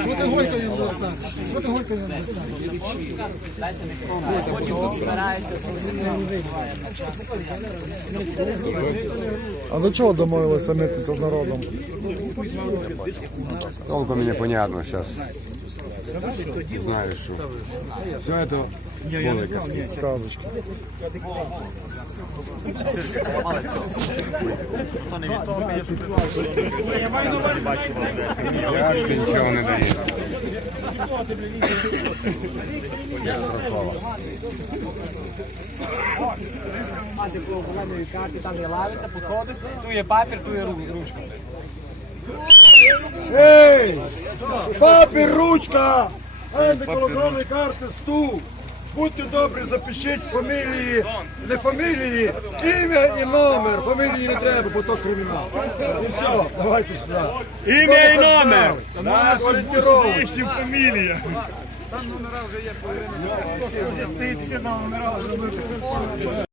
Що ти горько не достане? Що ти не достане? А до чого домовилися митниця з народом? Толком непонятно сейчас. Знаю, что. Все это голые Сказочки. Я нічого не дає. Мати по оформленої карти, там є лавиця, походить, tu є папір, tu є ру- ручка. Ей! Папір, ручка! Антиколокровної карти стул! Будьте добрі, запишіть фамілії, не фамілії, ім'я і номер. Фамілії не треба, бо то кримінал. І все, давайте сюди. Ім'я і номер! Орієнтировочно. фамілія.